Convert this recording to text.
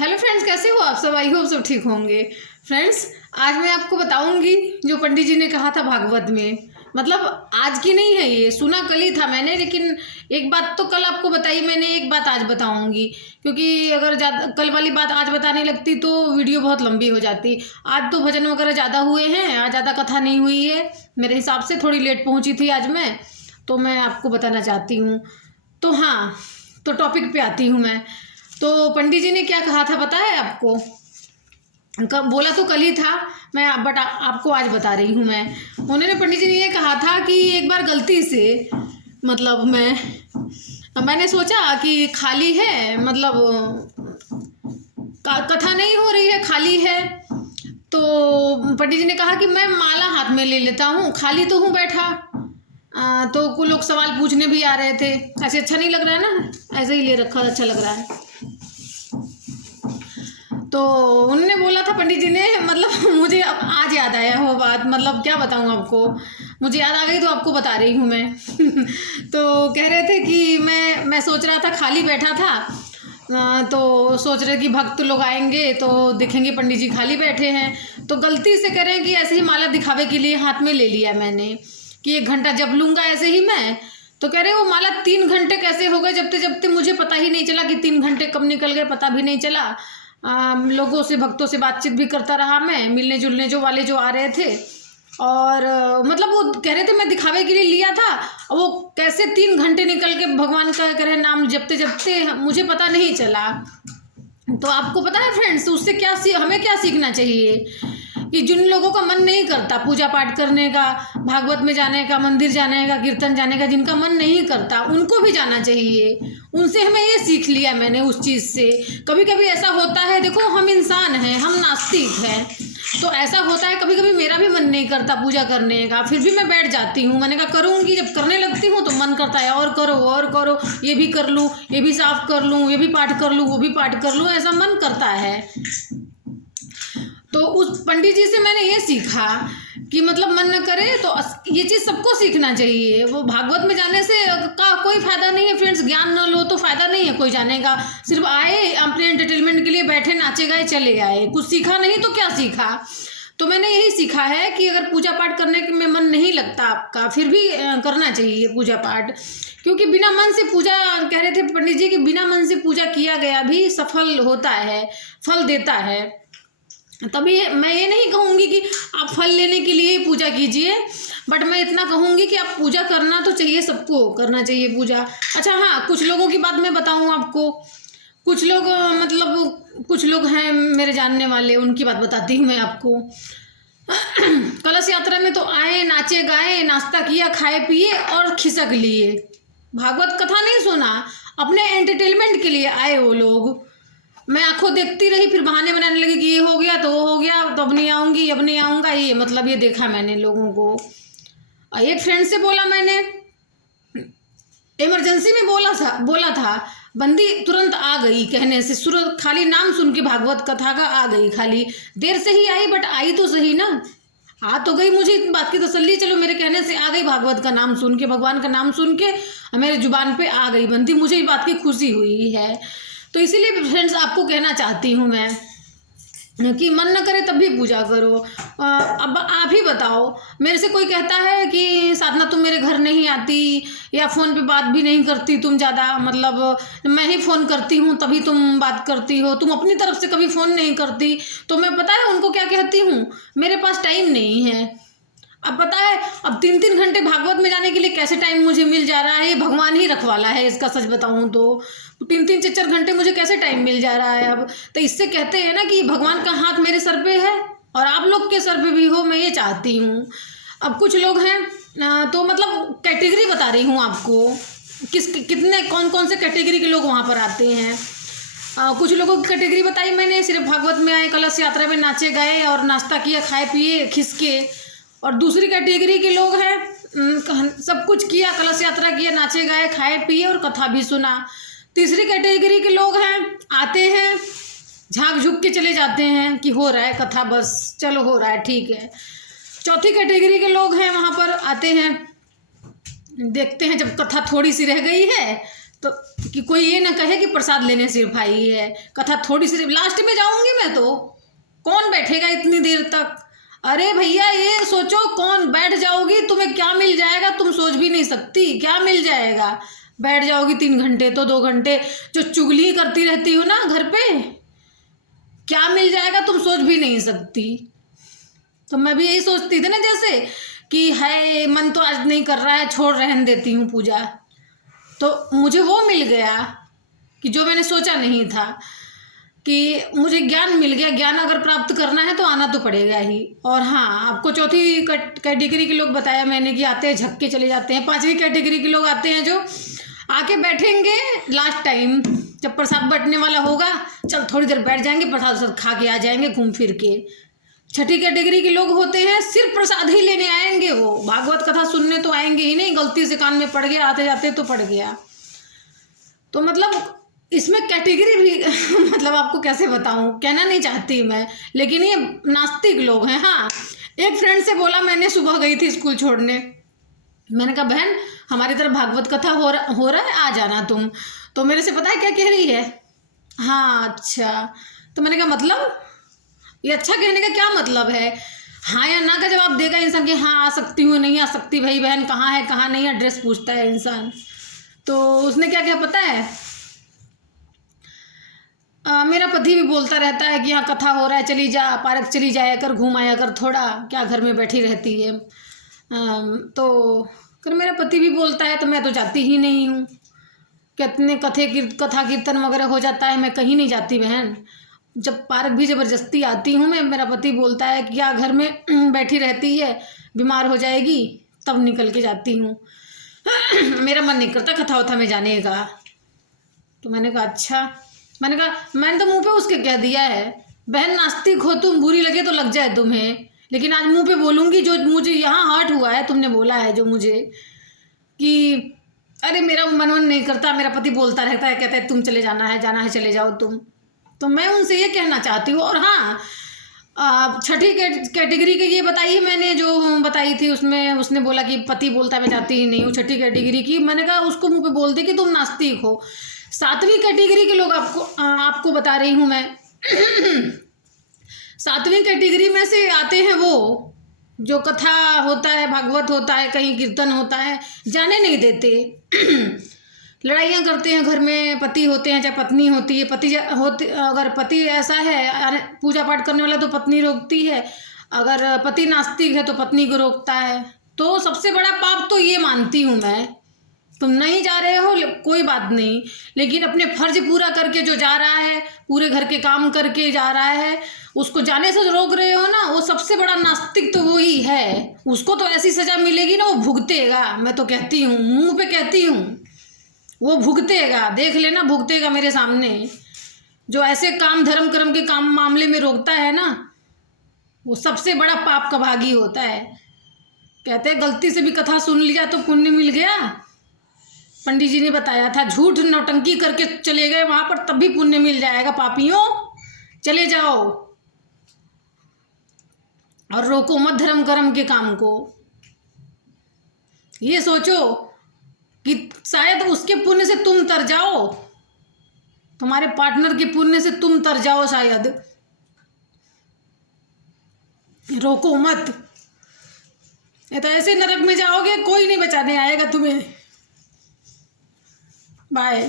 Hello friends, कैसे हो आप सब? आई होप सब ठीक होंगे। फ्रेंड्स, आज मैं आपको बताऊंगी जो पंडित जी ने कहा था भागवत में। मतलब आज की नहीं है, ये सुना कल ही था मैंने, लेकिन एक बात तो कल आपको बताई मैंने, एक बात आज बताऊंगी। क्योंकि अगर ज़्यादा कल वाली बात आज बताने लगती तो वीडियो बहुत लंबी हो जाती। आज तो भजन वगैरह ज़्यादा हुए हैं, आज ज़्यादा कथा नहीं हुई है मेरे हिसाब से। थोड़ी लेट पहुँची थी आज मैं, तो मैं आपको बताना चाहती हूँ। तो हाँ, तो टॉपिक पे आती हूँ मैं। तो पंडित जी ने क्या कहा था पता है आपको? कब बोला तो कल ही था मैं, बट आपको आज बता रही हूँ मैं। उन्होंने पंडित जी ने ये कहा था कि एक बार गलती से मतलब मैंने सोचा कि खाली है, मतलब कथा नहीं हो रही है, खाली है। तो पंडित जी ने कहा कि मैं माला हाथ में ले लेता हूँ, खाली तो हूँ बैठा। तो कुछ लोग सवाल पूछने भी आ रहे थे। ऐसे अच्छा नहीं लग रहा है ना, ऐसे ही ले रखा अच्छा लग रहा है। तो उन्होंने बोला था पंडित जी ने, मतलब मुझे अब आज याद आया वो बात, मतलब क्या बताऊँ आपको, मुझे याद आ गई तो आपको बता रही हूँ मैं। तो कह रहे थे कि मैं सोच रहा था, खाली बैठा था, तो सोच रहे कि भक्त लोग आएंगे तो दिखेंगे पंडित जी खाली बैठे हैं, तो गलती से करें कि ऐसे ही माला दिखावे के लिए हाथ में ले लिया मैंने कि 1 घंटा जब लूँगा ऐसे ही मैं। तो कह रहे वो माला 3 घंटे कैसे हो गए जबते जबते मुझे पता ही नहीं चला कि 3 घंटे कब निकल गए, पता भी नहीं चला। लोगों से, भक्तों से बातचीत भी करता रहा मैं, मिलने जुलने जो वाले जो आ रहे थे। और मतलब वो कह रहे थे मैं दिखावे के लिए लिया था, वो कैसे 3 घंटे निकल के भगवान का कह रहे नाम जपते जपते मुझे पता नहीं चला। तो आपको पता है फ्रेंड्स, उससे क्या हमें क्या सीखना चाहिए कि जिन लोगों का मन नहीं करता पूजा पाठ करने का, भागवत में जाने का, मंदिर जाने का, कीर्तन जाने का, जिनका मन नहीं करता उनको भी जाना चाहिए। उनसे हमें ये सीख लिया मैंने उस चीज़ से। कभी कभी ऐसा होता है, देखो हम इंसान हैं, हम नास्तिक हैं, तो ऐसा होता है कभी कभी मेरा भी मन नहीं करता पूजा करने का, फिर भी मैं बैठ जाती हूँ। मैंने कहा करूँगी, जब करने लगती हूँ तो मन करता है और करो, ये भी कर लूँ, ये भी साफ कर लूँ, ये भी पाठ कर लूँ, वो भी पाठ कर लूँ, ऐसा मन करता है। तो उस पंडित जी से मैंने ये सीखा कि मतलब मन न करे, तो ये चीज़ सबको सीखना चाहिए। वो भागवत में जाने से का कोई फ़ायदा नहीं है फ्रेंड्स, ज्ञान न लो तो फ़ायदा नहीं है कोई जाने का। सिर्फ आए अपने एंटरटेनमेंट के लिए, बैठे नाचे गए चले आए, कुछ सीखा नहीं तो क्या सीखा। तो मैंने यही सीखा है कि अगर पूजा पाठ करने में मन नहीं लगता आपका, फिर भी करना चाहिए पूजा पाठ। क्योंकि बिना मन से पूजा, कह रहे थे पंडित जी कि बिना मन से पूजा किया गया भी सफल होता है, फल देता है। तभी मैं ये नहीं कहूँगी कि आप फल लेने के लिए ही पूजा कीजिए, बट मैं इतना कहूँगी कि आप पूजा करना तो चाहिए, सबको करना चाहिए पूजा। अच्छा हाँ, कुछ लोगों की बात मैं बताऊँ आपको। कुछ लोग मतलब कुछ लोग हैं मेरे जानने वाले, उनकी बात बताती हूँ मैं आपको। कलश यात्रा में तो आए, नाचे गाए, नाश्ता किया, खाए पिए और खिसक लिए। भागवत कथा नहीं सुना, अपने एंटरटेनमेंट के लिए आए वो लोग। मैं आंखों देखती रही, फिर बहाने बनाने लगी कि ये हो गया तो वो हो गया, तो अब नहीं आऊँगी, अब नहीं आऊँगा, ये मतलब ये देखा मैंने लोगों को। एक फ्रेंड से बोला मैंने, इमरजेंसी में बोला था, बंदी तुरंत आ गई, कहने से सूरत खाली नाम सुन के भागवत कथा का आ गई, खाली देर से ही आई बट आई तो सही ना, आ तो गई। मुझे इस बात की तसल्ली, चलो मेरे कहने से आ गई, भागवत का नाम सुन के, भगवान का नाम सुन के मेरे जुबान पे आ गई बंदी, मुझे इस बात की खुशी हुई है। तो इसीलिए फ्रेंड्स आपको कहना चाहती हूँ मैं कि मन न करे तब भी पूजा करो। अब आप ही बताओ, मेरे से कोई कहता है कि साधना तुम मेरे घर नहीं आती, या फ़ोन पे बात भी नहीं करती तुम ज़्यादा, मतलब मैं ही फ़ोन करती हूँ तभी तुम बात करती हो, तुम अपनी तरफ से कभी फ़ोन नहीं करती। तो मैं पता है उनको क्या कहती हूँ, मेरे पास टाइम नहीं है। अब पता है, अब 3-3 घंटे भागवत में जाने के लिए कैसे टाइम मुझे मिल जा रहा है, ये भगवान ही रखवाला है इसका, सच बताऊं तो 3-3 4-4 घंटे मुझे कैसे टाइम मिल जा रहा है अब। तो इससे कहते हैं ना कि भगवान का हाथ मेरे सर पे है और आप लोग के सर पे भी हो, मैं ये चाहती हूँ। अब कुछ लोग हैं तो मतलब कैटेगरी बता रही हूँ आपको, कितने कौन कौन से कैटेगरी के लोग वहाँ पर आते हैं। कुछ लोगों की कैटेगरी बताई मैंने, सिर्फ भागवत में आए, कलश यात्रा में नाचे गए और नाश्ता किया, खाए पिए, खिसके। और दूसरी कैटेगरी के लोग हैं सब कुछ किया, कलश यात्रा किया, नाचे गाए, खाए पिए और कथा भी सुना। तीसरी कैटेगरी के लोग हैं, आते हैं झांक झुक के चले जाते हैं कि हो रहा है कथा, बस चलो हो रहा है ठीक है। चौथी कैटेगरी के लोग हैं, वहाँ पर आते हैं, देखते हैं जब कथा थोड़ी सी रह गई है तो कि कोई ये ना कहे कि प्रसाद लेने सिर्फ आई है, कथा थोड़ी सी लास्ट में जाऊंगी मैं, तो कौन बैठेगा इतनी देर तक। अरे भैया ये सोचो, कौन बैठ जाओगी, तुम्हें क्या मिल जाएगा, तुम सोच भी नहीं सकती क्या मिल जाएगा। बैठ जाओगी 3 घंटे तो 2 घंटे जो चुगली करती रहती हो ना घर पे, क्या मिल जाएगा तुम सोच भी नहीं सकती। तो मैं भी यही सोचती थी ना, जैसे कि है मन तो आज नहीं कर रहा है, छोड़ रहने देती हूँ पूजा, तो मुझे वो मिल गया कि जो मैंने सोचा नहीं था, कि मुझे ज्ञान मिल गया। ज्ञान अगर प्राप्त करना है तो आना तो पड़ेगा ही। और हाँ, आपको चौथी कैटेगरी के लोग बताया मैंने कि आते हैं झक के चले जाते हैं। 5वीं कैटेगरी के लोग आते हैं जो आके बैठेंगे लास्ट टाइम, जब प्रसाद बंटने वाला होगा, चल थोड़ी देर बैठ जाएंगे, प्रसाद खा के आ जाएंगे घूम फिर के। 6ठी कैटेगरी के लोग होते हैं सिर्फ प्रसाद ही लेने आएंगे, वो भागवत कथा सुनने तो आएंगे ही नहीं, गलती से कान में पड़ गया आते जाते तो पड़ गया। तो मतलब इसमें कैटेगरी भी मतलब आपको कैसे बताऊं, कहना नहीं चाहती मैं, लेकिन ये नास्तिक लोग हैं। हाँ, एक फ्रेंड से बोला मैंने, सुबह गई थी स्कूल छोड़ने, मैंने कहा बहन हमारी तरफ भागवत कथा हो रहा है, आ जाना तुम। तो मेरे से पता है क्या कह रही है, हाँ अच्छा। तो मैंने कहा मतलब ये अच्छा कहने का क्या मतलब है, हाँ या ना का जवाब देगा इंसान कि हाँ आ सकती हूँ, नहीं आ सकती, भाई बहन कहाँ है कहाँ नहीं, एड्रेस पूछता है इंसान। तो उसने क्या क्या पता है, मेरा पति भी बोलता रहता है कि यहाँ कथा हो रहा है, चली जा, पार्क चली जाया कर, घूम आया कर थोड़ा, क्या घर में बैठी रहती है। तो अगर मेरा पति भी बोलता है तो मैं तो जाती ही नहीं हूँ। कितने कथा कीर्तन वगैरह हो जाता है, मैं कहीं नहीं जाती बहन। जब पार्क भी ज़बरदस्ती आती हूँ मैं, मेरा पति बोलता है कि क्या घर में बैठी रहती है, बीमार हो जाएगी, तब निकल के जाती हूँ। मेरा मन नहीं करता कथा वथा में जाने का। तो मैंने कहा अच्छा, मैंने तो मुंह पे उसके कह दिया है, बहन नास्तिक हो तुम, बुरी लगे तो लग जाए तुम्हें, लेकिन आज मुंह पे बोलूँगी जो मुझे यहाँ हर्ट हुआ है, तुमने बोला है जो मुझे, कि अरे मेरा मन नहीं करता, मेरा पति बोलता रहता है, कहता है तुम चले जाना है चले जाओ तुम। तो मैं उनसे ये कहना चाहती हूँ। और हाँ, 6ठी कैटेगरी के ये बताई है मैंने, जो बताई थी उसमें उसने बोला कि पति बोलता है मैं जाती ही नहीं हूँ। 6ठी कैटेगरी की मैंने कहा उसको मुँह पे बोल दे कि तुम नास्तिक हो। 7वीं कैटेगरी के लोग आपको बता रही हूँ मैं। 7वीं कैटेगरी में से आते हैं वो जो कथा होता है, भागवत होता है, कहीं कीर्तन होता है, जाने नहीं देते। लड़ाइयाँ करते हैं घर में, पति होते हैं चाहे पत्नी होती है, अगर पति ऐसा है पूजा पाठ करने वाला तो पत्नी रोकती है, अगर पति नास्तिक है तो पत्नी को रोकता है। तो सबसे बड़ा पाप तो ये मानती हूँ मैं। तुम नहीं जा रहे हो कोई बात नहीं, लेकिन अपने फर्ज पूरा करके जो जा रहा है, पूरे घर के काम करके जा रहा है, उसको जाने से रोक रहे हो ना, वो सबसे बड़ा नास्तिक तो वो ही है। उसको तो ऐसी सजा मिलेगी ना, वो भुगतेगा। मैं तो कहती हूँ, मुंह पे कहती हूँ, वो भुगतेगा, देख लेना भुगतेगा मेरे सामने। जो ऐसे काम धर्म कर्म के काम मामले में रोकता है ना, वो सबसे बड़ा पाप का भागी होता है। कहते हैं गलती से भी कथा सुन लिया तो पुण्य मिल गया। पंडित जी ने बताया था, झूठ नौटंकी करके चले गए वहां पर तब भी पुण्य मिल जाएगा। पापियों चले जाओ और रोको मत धर्म कर्म के काम को। ये सोचो कि शायद उसके पुण्य से तुम तर जाओ, तुम्हारे पार्टनर के पुण्य से तुम तर जाओ शायद। रोको मत, ये तो ऐसे नरक में जाओगे कोई नहीं बचाने आएगा तुम्हें। बाय।